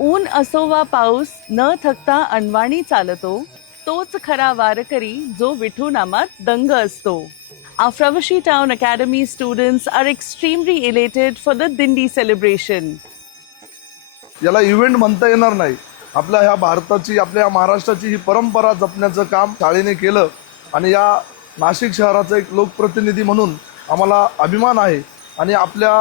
ऊन असो वा पाऊस न थकता अनवाणी चालतो, तोच खरा वारकरी जो विठूनामात दंग असतो. Our Fravashi Town Academy students are extremely elated for the Dindi celebration. याला इव्हेंट म्हणता येणार नाही. आपल्या ह्या भारताची, आपल्या महाराष्ट्राची ही परंपरा जपण्याचं काम शाळेने केलं आणि या नाशिक शहराचा एक लोकप्रतिनिधी म्हणून आम्हाला अभिमान आहे. आणि आपल्या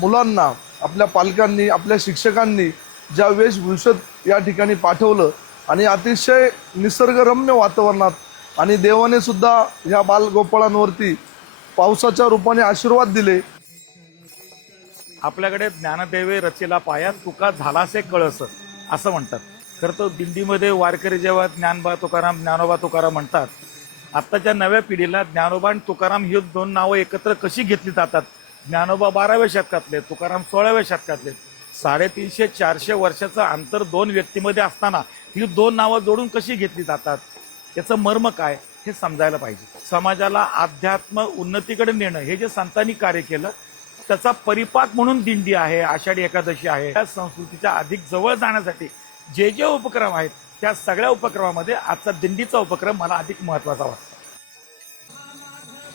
मुलांना, आपल्या पालकांनी, आपल्या शिक्षकांनी ज्या वेशभूषेत या ठिकाणी पाठवलं आणि अतिशय निसर्गरम्य वातावरणात, आणि देवाने सुद्धा ह्या बालगोपाळांवरती पावसाच्या रूपाने आशीर्वाद दिले. आपल्याकडे ज्ञानदेवे रचिला पाया तुका झालासे कळस असं म्हणतात. खरं तर दिंडीमध्ये वारकरी जेव्हा ज्ञानबा तुकाराम, ज्ञानोबा तुकाराम म्हणतात, आत्ताच्या नव्या पिढीला ज्ञानोबा आणि तुकाराम ही दोन नावं एकत्र कशी घेतली जातात. ज्ञानोबा 12व्या शतकातले, तुकाराम 16व्या शतकातले. 350-400 वर्षाचं अंतर दोन व्यक्तीमध्ये असताना ही दोन नावं जोडून कशी घेतली जातात, याचं मर्म काय हे समजायला पाहिजे. समाजाला अध्यात्म उन्नतीकडे नेणं हे जे संतांनी कार्य केलं त्याचा परिपाक म्हणून दिंडी आहे, आषाढी एकादशी आहे. या संस्कृतीच्या अधिक जवळ जाण्यासाठी जे जे उपक्रम आहेत त्या सगळ्या उपक्रमामध्ये आजचा दिंडीचा उपक्रम मला अधिक महत्त्वाचा वाटतो.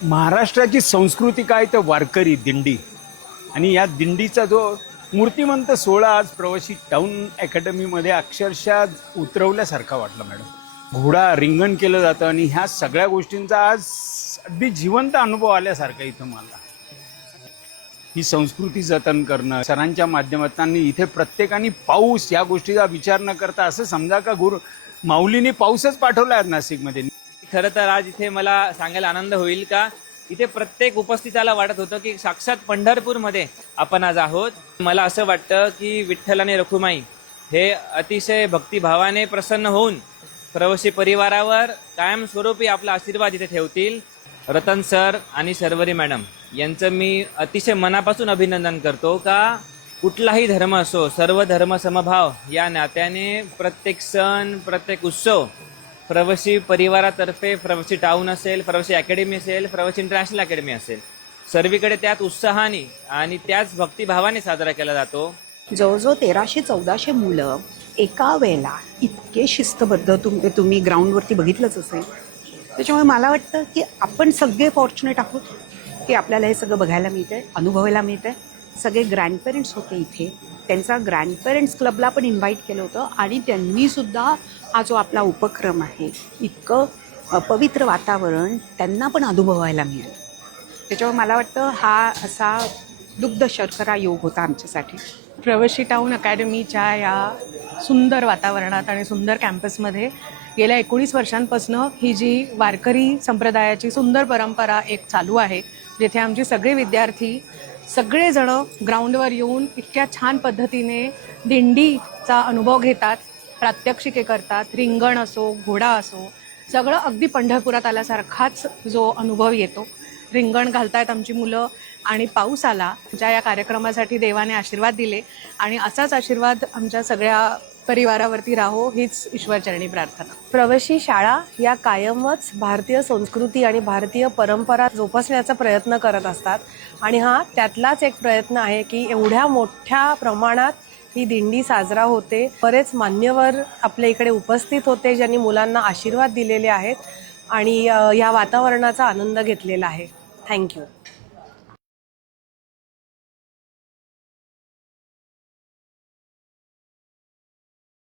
महाराष्ट्राची संस्कृती काय तर वारकरी दिंडी, आणि या दिंडीचा जो मूर्तिमंत सोहळा आज प्रवासी टाऊन अकॅडमीमध्ये अक्षरशः उतरवल्यासारखा वाटला मॅडम. घोडा रिंगण केलं जातं आणि ह्या सगळ्या गोष्टींचा आज अगदी जिवंत अनुभव आल्यासारखा इथं मला. ही संस्कृती जतन करणं सरांच्या माध्यमातून इथे प्रत्येकाने पाऊस या गोष्टीचा विचार न करता असं समजा का माऊलीने पाऊसच पाठवला आहे नाशिकमध्ये. खरं तर आज इथे मला सांगायला आनंद होईल का इथे प्रत्येक उपस्थिताला वाटत होतं की साक्षात पंढरपूरमध्ये आपण आज आहोत. मला असं वाटतं की विठ्ठल आणि रखुमाई हे अतिशय भक्तिभावाने प्रसन्न होऊन प्रवासी परिवारावर कायमस्वरूपी आपला आशीर्वाद इथे ठेवतील. रतन सर आणि शर्वरी मॅडम यांचं मी अतिशय मनापासून अभिनंदन करतो का कुठलाही धर्म असो, सर्व धर्म समभाव या नात्याने प्रत्येक सण, प्रत्येक उत्सव प्रवासी परिवारातर्फे, प्रवासी टाऊन असेल, प्रवासी अकॅडमी असेल, प्रवासी इंटरनॅशनल अकॅडमी असेल, सर्वीकडे त्याच उत्साहाने आणि त्याच भक्तिभावाने साजरा केला जातो. जवळजवळ 1300-1400 मुलं एका वेळेला इतके शिस्तबद्ध तुम्ही ग्राउंडवरती बघितलंच असेल. त्याच्यामुळे मला वाटतं की आपण सगळे फॉर्च्युनेट आहोत की आपल्याला हे सगळं बघायला मिळतंय, अनुभवायला मिळतंय. सगळे ग्रँडपेरेंट्स होते इथे, त्यांचा ग्रँडपेरेंट्स क्लबला पण इन्व्हाइट केलं होतं आणि त्यांनीसुद्धा हा जो आपला उपक्रम आहे इतकं पवित्र वातावरण त्यांना पण अनुभवायला मिळालं. त्याच्यामुळे मला वाटतं हा असा दुग्ध शर्करा योग होता आमच्यासाठी. प्रवासी टाऊन अकॅडमीच्या या सुंदर वातावरणात आणि सुंदर कॅम्पसमध्ये गेल्या 19 वर्षांपासून ही जी वारकरी संप्रदायाची सुंदर परंपरा एक चालू आहे, जिथे आमचे सगळे विद्यार्थी सगळेजणं ग्राउंडवर येऊन इतक्या छान पद्धतीने दिंडीचा अनुभव घेतात, प्रात्यक्षिके करतात. रिंगण असो, घोडा असो, सगळं अगदी पंढरपुरात आल्यासारखाच जो अनुभव येतो. रिंगण घालतायत आमची मुलं आणि पाऊस आला. ज्या या कार्यक्रमासाठी देवाने आशीर्वाद दिले आणि असाच आशीर्वाद आमच्या सगळ्या परिवारावरती राहो हीच ईश्वरचरणी प्रार्थना. प्रवासी शाळा या कायमच भारतीय संस्कृती आणि भारतीय परंपरा जोपासण्याचा प्रयत्न करत असतात आणि हा त्यातलाच एक प्रयत्न आहे की एवढ्या मोठ्या प्रमाणात ही दिंडी साजरा होते. बरेच मान्यवर आपल्या इकडे उपस्थित होते ज्यांनी मुलांना आशीर्वाद दिलेले आहेत आणि या वातावरणाचा आनंद घेतलेला आहे. थँक्यू.